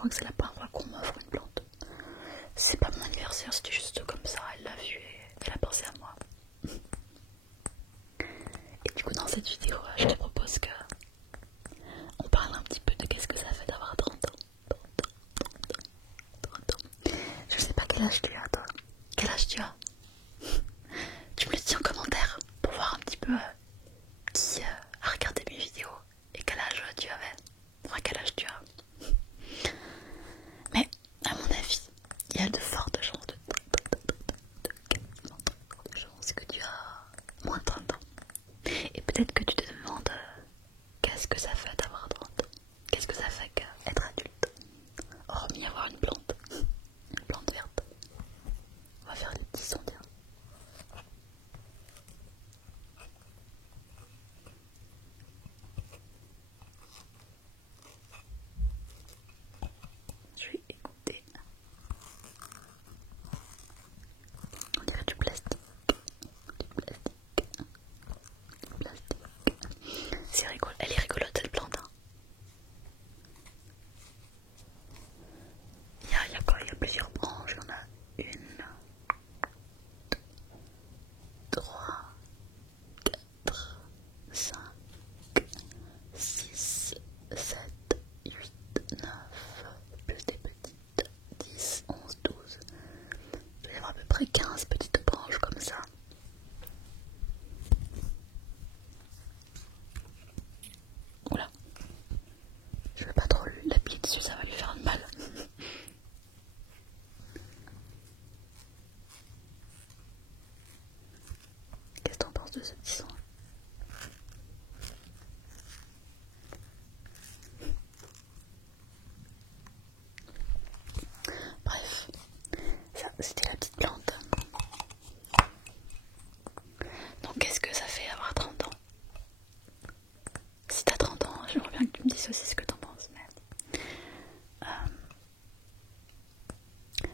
crois que c'est la première fois qu'on m'offre une plante. C'est pas mon anniversaire, c'était juste comme ça, elle l'a vu et elle a pensé à moi. Et du coup dans cette vidéo, je te propose que on parle un petit peu de qu'est-ce que ça fait d'avoir 30 ans. 30 ans. Je sais pas quel âge tu as toi. Quel âge tu as? Tu me le dis en commentaire pour voir un petit peu qui a regardé mes vidéos et quel âge tu avais. Enfin quel âge tu as. Mais à mon avis, il y a de fortes chances que tu as moins de 30 ans. Et peut-être que tu te demandes qu'est-ce que ça fait d'avoir 30 ans. Qu'est-ce que ça fait qu'être adulte. Hormis avoir une plante verte. On va faire des petits sondages. Je vais écouter. On dirait du plastique. C'est rigolo. Elle est rigolote cette plante. Hein. Il y a quoi? Il y a plusieurs branches. Il y en a une, 3, 4, 5, 6, 7, 8, 9, plus des petites, 10, 11, 12. Il doit y avoir à peu près 15 petites branches comme ça. Oula, je vais pas trop l'appuyer dessus, ça va lui faire mal. Qu'est-ce que t'en penses de ce petit son? Bref, ça c'était la petite plante. Donc qu'est-ce que ça fait avoir 30 ans? Si t'as 30 ans, j'aimerais bien que tu me dises aussi ce que t'en penses. Mais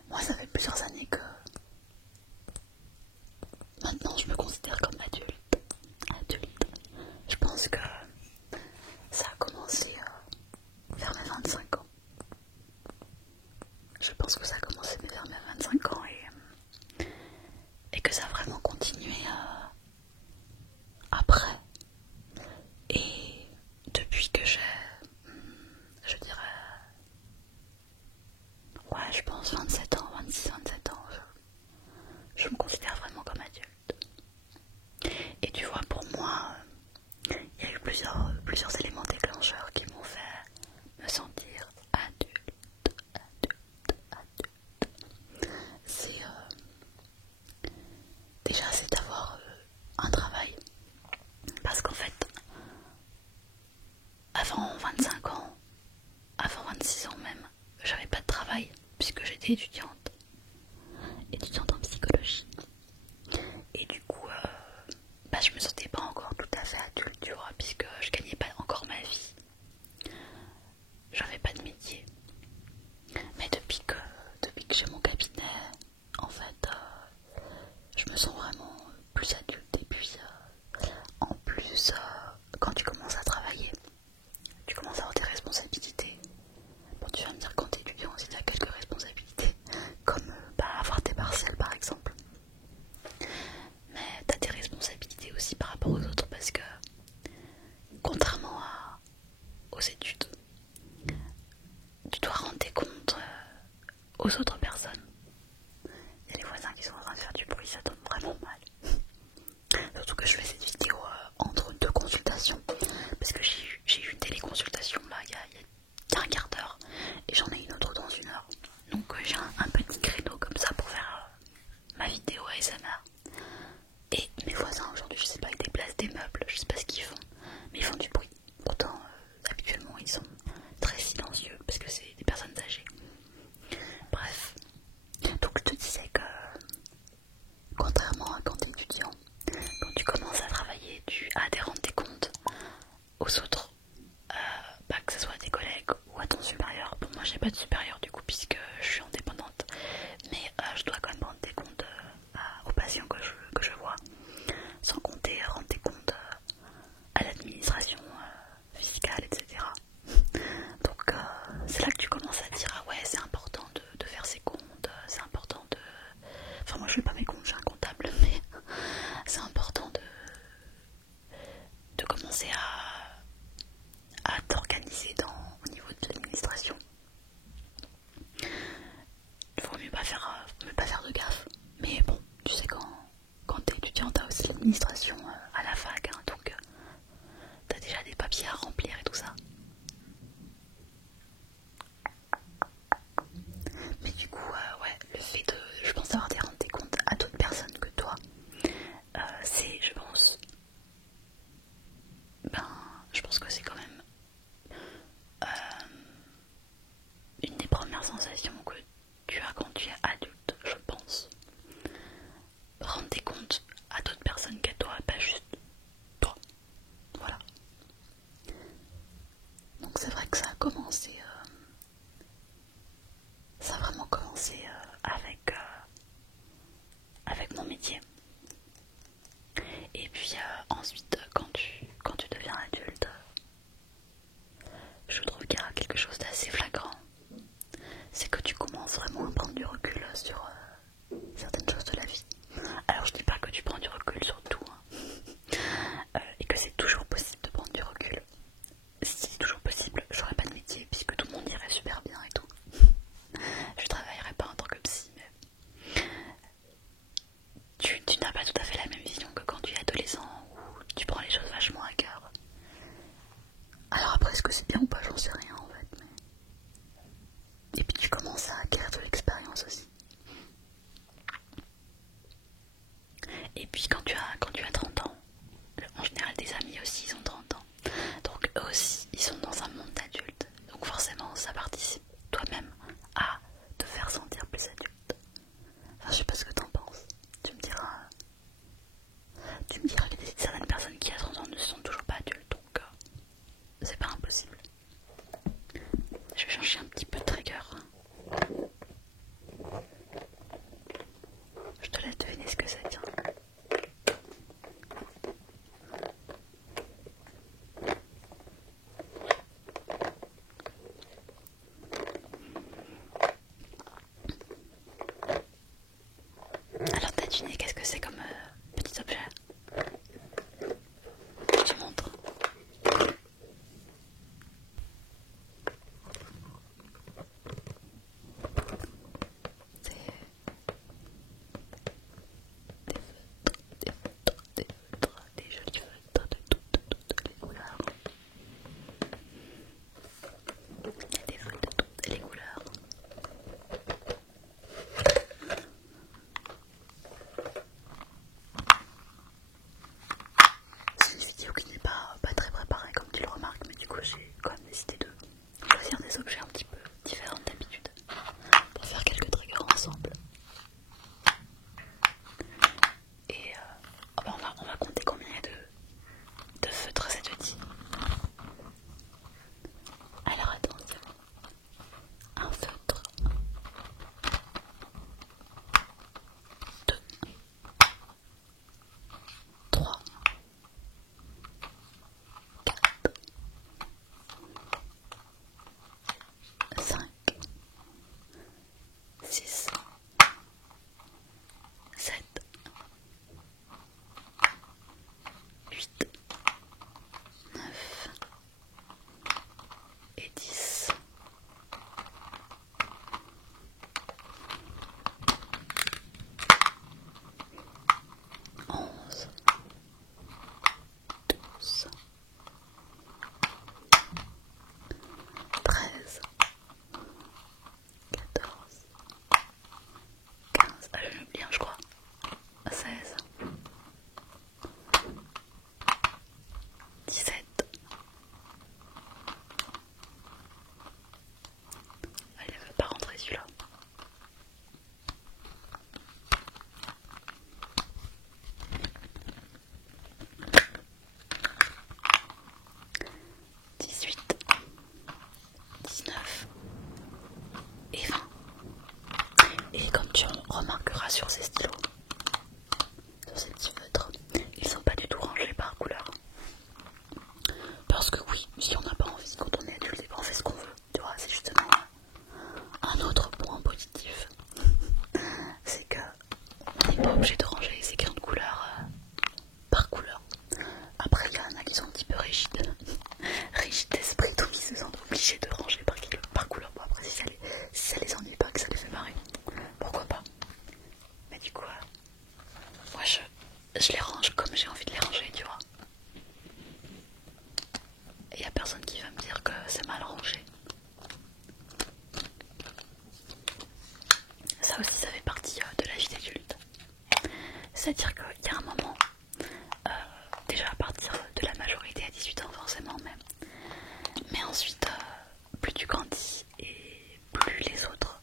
moi ça fait plusieurs années que maintenant je me considère comme adulte. Je pense que ça a commencé vers mes 25 ans. Je pense que ça a commencé vers mes 25 ans et que ça a vraiment continué après. Et depuis que j'ai, je dirais, ouais, je pense 27 ans, 26, 27 ans, je me considère vraiment comme adulte. Et tu vois, pour moi, il y a eu plusieurs éléments déclencheurs qui m'ont fait me sentir adulte. C'est déjà c'est d'avoir un travail. Parce qu'en fait, avant 25 ans, avant 26 ans même, j'avais pas de travail puisque j'étais étudiante en psychologie. Et du coup, je me sentais pas encore tout à fait adulte, tu vois, puisque je gagnais pas encore ma vie. J'avais pas de métier. Mais depuis que j'ai mon cabinet, en fait, je me sens vraiment plus adulte. Et puis, en plus, quand tu commences à travailler, tu commences à avoir des responsabilités. Bon, tu vas me dire quand t'es étudiant aussi, tu as quelques responsabilités, comme avoir tes partiels par exemple. Mais t'as des responsabilités aussi par rapport aux autres parce que, contrairement aux études, tu dois rendre des comptes aux autres personnes. Il y a les voisins qui sont en train de faire du bruit, ça donne vraiment mal. Surtout que je fais cette vidéo entre deux consultations parce que j'ai eu une téléconsultation là il y a un quart d'heure et j'en ai une autre dans une heure. Donc j'ai un petit créneau comme ça pour faire ma vidéo ASMR. Et mes voisins aujourd'hui, je sais pas, ils déplacent des meubles, je sais pas ce qu'ils font, mais ils font du bruit. Pourtant habituellement ils sont très silencieux parce que c'est des personnes âgées. Bref, donc je te disais que contrairement à quand tu es étudiant, quand tu commences à travailler, tu as des rendre des comptes aux autres, que ce soit à tes collègues ou à ton supérieur. Pour moi, j'ai pas de supérieur du coup, puisque je suis indépendante, mais je dois quand même rendre des comptes aux patients que je vois, sans compter rendre des comptes à l'administration fiscale, etc. Donc, c'est là que tu commences à te dire ah sensation que tu as quand tu es adulte, je pense. Rendre des comptes à d'autres personnes qu'à toi, pas juste toi. Voilà. Donc c'est vrai que ça a commencé, ça a vraiment commencé avec mon métier. Et puis ensuite, quand tu deviens adulte, je trouve qu'il y a quelque chose d'assez flagrant. C'est que tu commences vraiment à prendre du recul sur certaines choses de la vie. Alors je dis pas que tu prends du recul sur tout, hein, et que c'est toujours possible de prendre du recul. Si c'est toujours possible, j'aurais pas de métier puisque tout le monde irait super bien et tout. Je travaillerais pas en tant que psy, mais tu n'as pas tout à fait la même vision que quand tu es adolescent où tu prends les choses vachement à cœur. Alors après, est-ce que c'est bien ou pas, j'en sais rien en fait. Mais... Et puis tu commences à acquérir de l'expérience aussi. Et puis quand tu as 30 ans, en général des amis aussi ils ont 30 ans. Donc eux aussi ils sont dans un monde d'adulte. Donc forcément ça participe toi-même à te faire sentir plus adulte. Enfin je sais pas ce que t'en penses. Tu me diras qu'il y a certaines personnes qui à 30 ans ne sont toujours pas adultes. Donc c'est pas impossible. Je vais changer un petit peu de trigger. Je te laisse deviner ce que c'est, tiens. Alors t'as deviné qu'est-ce que c'est comme petit objet? Tu montres. C'est des jolis feutres de toutes les couleurs. Il y a des feutres de toutes les couleurs. C'est une vidéo qui n'est pas très préparée comme tu le remarques, mais du coup j'ai quand même décidé de choisir des objets un petit peu différents d'habitude pour faire quelques triggers ensemble. Et on va compter combien il y a de feutres, ça te dit? Alors attention, un feutre, 2, 3, 4, 5, 6, 7, 8, 9 et 10. 11, 12, 13, 14, 15, j'en oublie un je crois, 16, 17, elle ne veut pas rentrer celui-là, 18, 19 et 20. Et comme tu remarqueras sur ces stylos, sur ces petits feutres, ils sont pas du tout rangés par couleur. Parce que oui, si on n'a pas envie, quand on est adulte, on fait ce qu'on veut. Tu vois, c'est justement un autre point positif. C'est que on n'est pas obligé de ranger ses crayons de couleur par couleur. Après, il y en a qui sont un petit peu rigides d'esprit, donc ils se sentent obligés de ranger par couleur. Bon, après, si ça les ennuie pas, que ça les fait marrer, pourquoi pas. Mais du coup, moi je les range comme j'ai envie de les ranger, tu vois. Et y a personne qui va me dire que c'est mal rangé. Ça aussi, ça fait partie de la vie d'adulte. C'est-à-dire qu'il y a un moment, déjà à partir de la majorité à 18 ans forcément même, mais ensuite plus tu grandis et plus les autres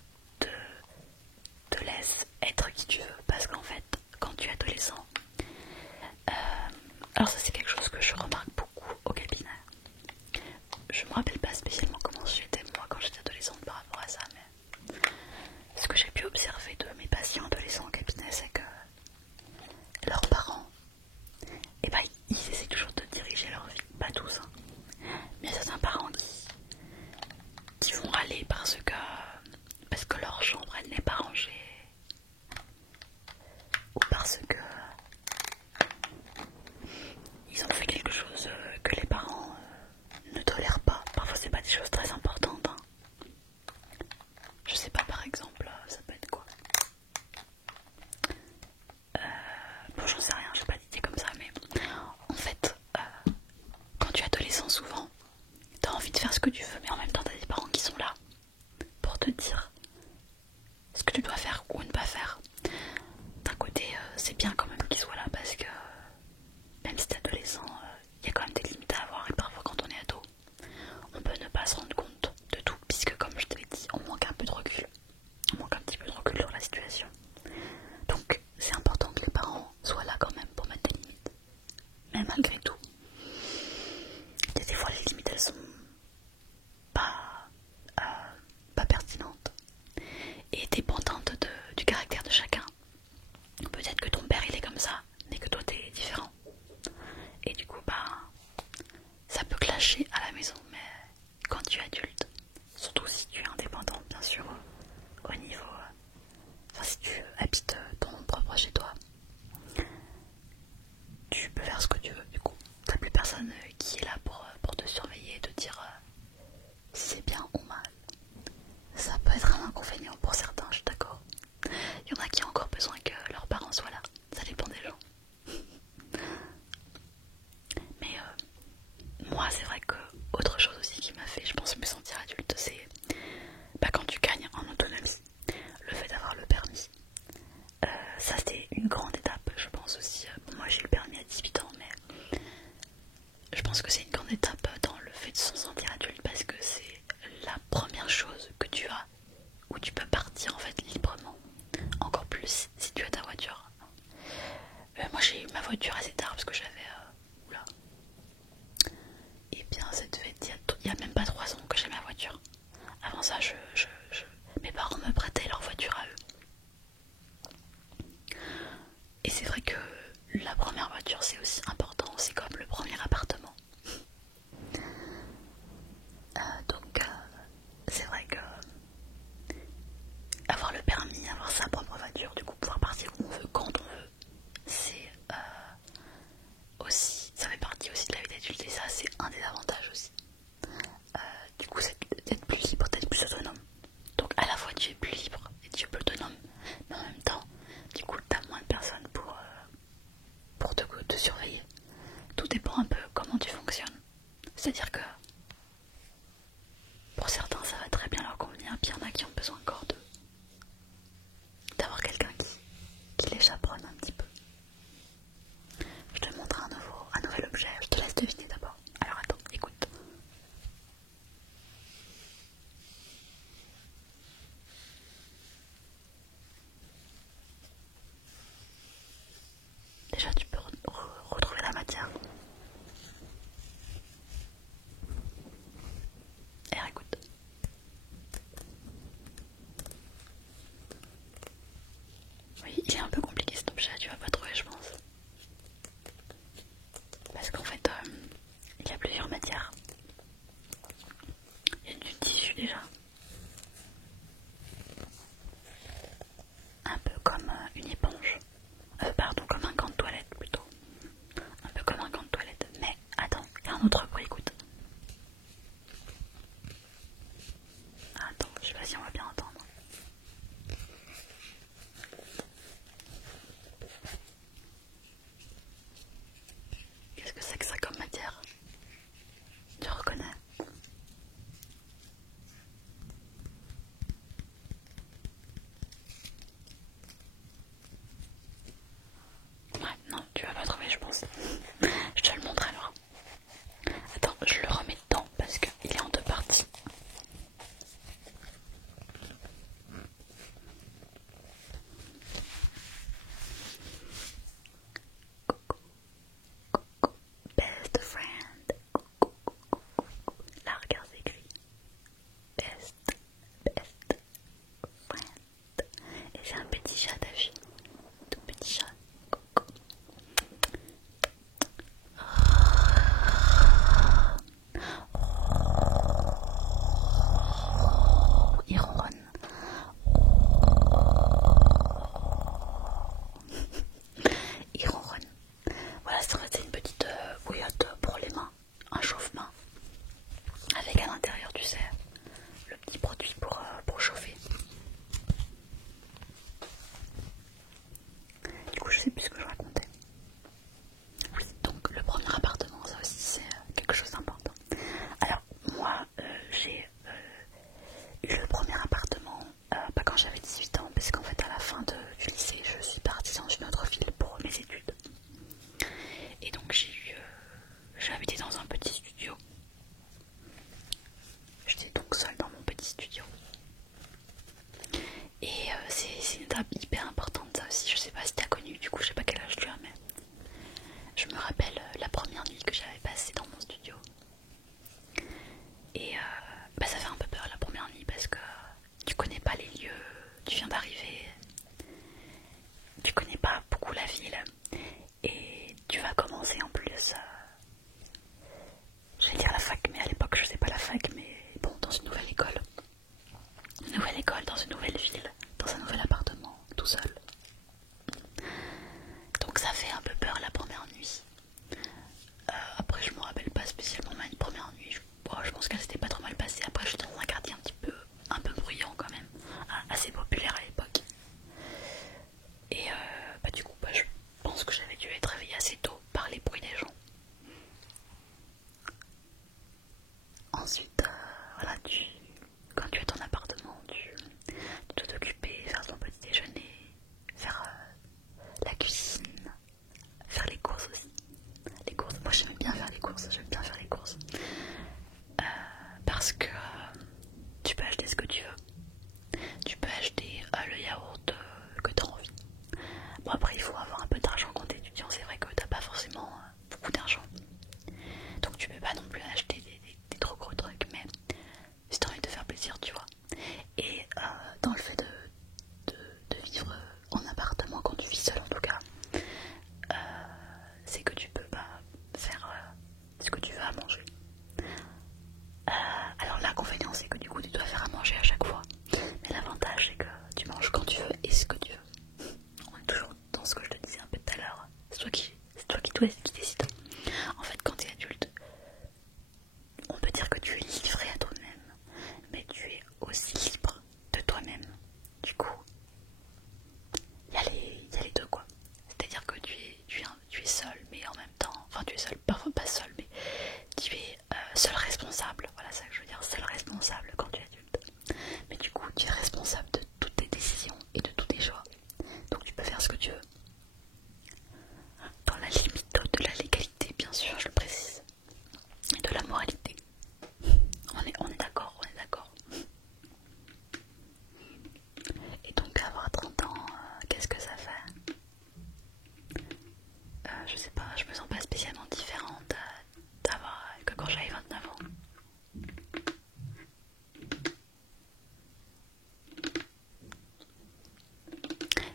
faire ce que tu veux, mais en même temps t'as des parents qui sont là pour te dire ce que tu dois faire ou ne pas faire. D'un côté, c'est bien quand même qu'ils soient là parce que même si t'es adolescent, il y a quand même des limites à avoir et parfois quand on est ado, on peut ne pas se rendre compte de tout puisque comme je te l'ai dit, on manque un peu de recul. On manque un petit peu de recul sur la situation. Donc c'est important que les parents soient là quand même pour mettre des limites. Mais malgré tout, des fois les limites elles sont pas, pas pertinentes et dépendantes du caractère de chacun. Peut-être que ton père il est comme ça, mais que toi t'es différent. Et du coup ça peut clasher à la maison, mais quand tu es adulte, surtout si tu es indépendant bien sûr, au niveau, enfin si tu habites ton propre chez toi, tu peux faire ce que tu veux du coup. T'as plus personne qui est là pour te surveiller et te dire si c'est bien ou mal. Ça peut être un inconvénient pour certains, je suis d'accord. Il y en a qui ont encore besoin que leurs parents soient là, ça dépend des gens. Mais moi c'est vrai que autre chose aussi qui m'a fait je pense me sentir adulte, c'est quand tu gagnes en autonomie, le fait d'avoir le permis. Ça c'était une grande étape je pense aussi. Moi j'ai eu le permis à 18 ans, mais je pense que c'est une grande étape dans le fait de se sentir adulte parce que c'est la première chose que tu as où tu peux partir en fait librement. Encore plus si tu as ta voiture. Moi j'ai eu ma voiture assez tard parce que j'avais oula. Et bien ça devait être il y a même pas 3 ans que j'ai ma voiture. Avant ça mes parents me prêtaient leur voiture à eux. Et c'est vrai que la première voiture c'est aussi important, c'est comme le premier appartement. Donc c'est vrai que avoir le permis, avoir sa propre voiture, du coup pouvoir partir où on veut, quand on veut, c'est aussi, ça fait partie aussi de la vie d'adulte et ça c'est un des avantages aussi. Du coup c'est d'être plus libre, d'être plus autonome. Donc à la fois tu es plus libre et tu es plus autonome, mais en même temps du coup t'as moins de personnes pour te surveiller. Tout dépend un peu comment tu fonctionnes. C'est-à-dire que pour certains ça va très bien leur convenir, puis il y en a qui ont besoin encore d'avoir quelqu'un qui les chaperonne un petit peu. Je te montre un nouvel objet, je te laisse deviner d'abord. Alors attends, écoute. Déjà tu peux retrouver la matière. Et alors, écoute. Oui, il est un peu compliqué cet objet, tu vas pas trouver je pense. Parce qu'en fait, il y a plusieurs matières. Il y a du tissu déjà. Un peu comme une éponge. Pardon, comme un gant de toilette plutôt. Un peu comme un gant de toilette. Mais attends, il y a un autre bruit, écoute. Attends, je sais pas si on va bien entendre. Qu'est-ce que c'est que ça comme matière? Tu reconnais? Ouais, non, tu vas pas trouver je pense. Je te le montre alors. Attends, je le remets dedans parce qu'il est en deux parties. Best friend. Là, regarde, c'est écrit. Best friend. Et c'est un petit chat, t'as vu? Tout petit chat. Il ronronne. Il ronronne. Voilà, c'est une petite bouillotte pour les mains. Un chauffe-main. Avec à l'intérieur, tu sais, le petit produit pour chauffer. Du coup, je sais plus ce que je racontais. Oui, donc le premier appartement, ça aussi c'est quelque chose d'important. Alors, moi,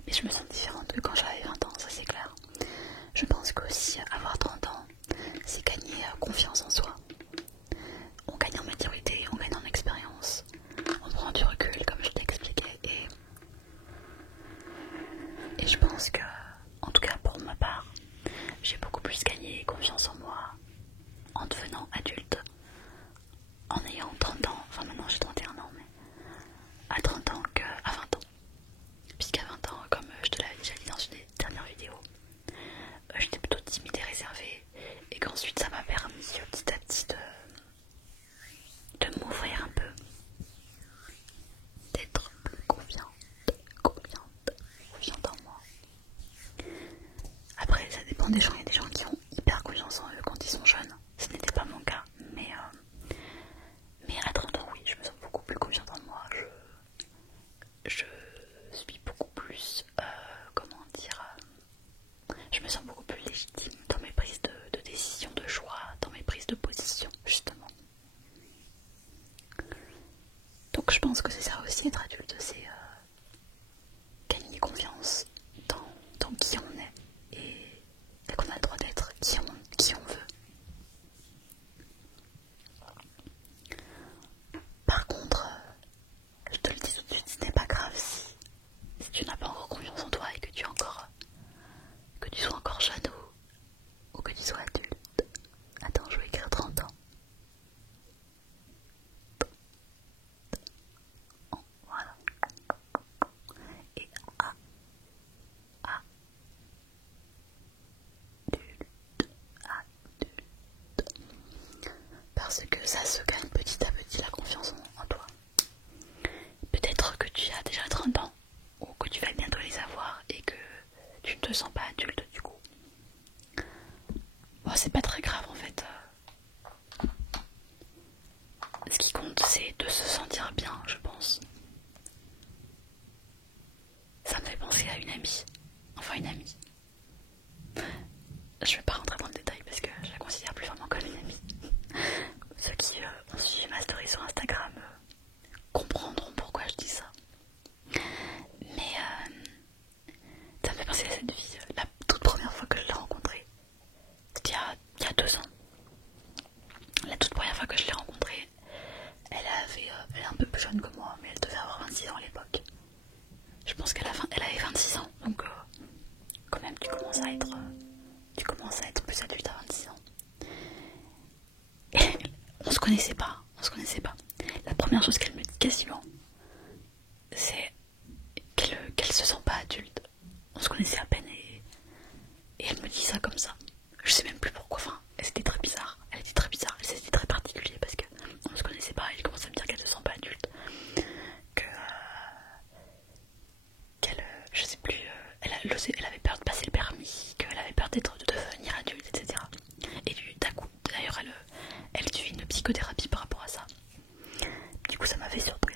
Mais je me sens différente de quand j'avais 20 ans, ça c'est clair. Je pense qu'aussi avoir 30 ans, c'est gagner confiance en soi. On gagne en maturité, on gagne en expérience, on prend du recul comme je t'ai expliqué et je pense que, en tout cas pour ma part, j'ai beaucoup plus gagné confiance en moi en devenant adulte, en ayant 30 ans, enfin maintenant j'ai 31 ans, mais à 30 ans qu'à 20 ans. Puisqu'à 20 ans, comme je te l'avais déjà dit dans une des dernières vidéos, j'étais plutôt timide et réservée, et qu'ensuite ça m'a permis petit à petit de m'ouvrir un peu, d'être plus confiante en moi. Après ça dépend des gens, il y a des gens qui ont hyper confiance en eux quand ils sont jeunes, ce n'était pas mon cas, mais à 30 ans oui, je me sens beaucoup plus confiante en moi, je suis beaucoup plus, comment dire, je me sens beaucoup plus légitime dans mes prises de décision, de choix, dans mes prises de position justement. Donc je pense que c'est ça aussi être adulte, c'est gagner confiance dans qui on est et qu'on a le droit d'être qui on veut. Par contre, je te le dis tout de suite, ce n'est pas grave si tu n'as pas encore confiance en toi et que tu sois encore jeune ou que tu sois adulte. Attends, je vais écrire 30 ans. Voilà. Et parce que ça se gagne petit à petit la confiance en toi. Peut-être que tu as déjà 30 ans ou que tu vas bientôt les avoir et que tu ne te sens pas adulte du coup. Bon, c'est pas très grave en fait. Ce qui compte c'est de se sentir bien, je pense. Ça me fait penser à une amie. Enfin une amie. Je vais pas rentrer dans le détail parce que je la considère plus vraiment comme une amie. Ceux qui ont suivi ma story sur Instagram comprendront pourquoi je dis ça. Mais ça me fait penser à cette fille. La toute première fois que je l'ai rencontrée, c'était il y a 2 ans. La toute première fois que je l'ai rencontrée, elle est un peu plus jeune que moi, mais elle devait avoir 26 ans à l'époque. Je pense qu'elle avait 26 ans, donc quand même tu commences à être plus adulte à 26 ans. Et on se connaissait pas. La première chose qu'elle me dit quasiment, c'est qu'elle se sent pas adulte. On se connaissait à peine et elle me dit ça comme ça. Je sais même plus pourquoi, enfin, c'était très bizarre. C'était très particulier parce que on se connaissait pas. Elle commence à me dire qu'elle se sent pas adulte. Je sais plus, elle avait peur de passer le permis, qu'elle avait peur de devenir adulte, etc. Et d'un coup, d'ailleurs, elle suit une psychothérapie par rapport à ça. Du coup, ça m'avait surpris.